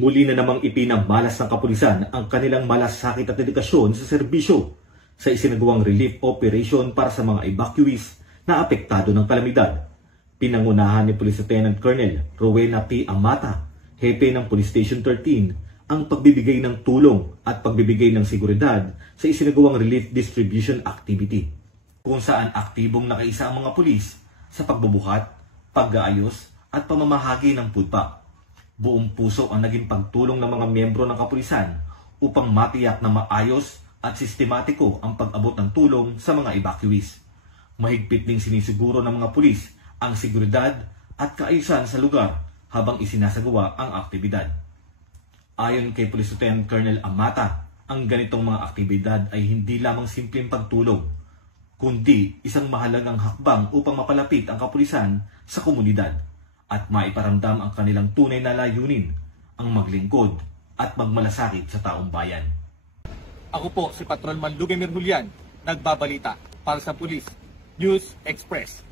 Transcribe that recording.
Muli na namang ipinamalas ng kapulisan ang kanilang malasakit at dedikasyon sa serbisyo sa isinagawang relief operation para sa mga evacuees na apektado ng kalamidad. Pinangunahan ni Police Lieutenant Colonel Rowena P. Amata, hepe ng Police Station 13, ang pagbibigay ng tulong at pagbibigay ng seguridad sa isinagawang relief distribution activity, kung saan aktibong nakaisa ang mga pulis sa pagbubuhat, pag-aayos at pamamahagi ng food pack. Buong puso ang naging pagtulong ng mga miyembro ng kapulisan upang matiyak na maayos at sistematiko ang pag-abot ng tulong sa mga evacuees. Mahigpit ding sinisiguro ng mga pulis ang seguridad at kaayusan sa lugar habang isinasagawa ang aktibidad. Ayon kay Police Lieutenant Colonel Amata, ang ganitong mga aktibidad ay hindi lamang simpleng pagtulong, kundi isang mahalagang hakbang upang mapalapit ang kapulisan sa komunidad at maiparamdam ang kanilang tunay na layunin, ang maglingkod at magmalasakit sa taong bayan. Ako po si Patrolman Lugimir Julian, nagbabalita para sa Police News Express.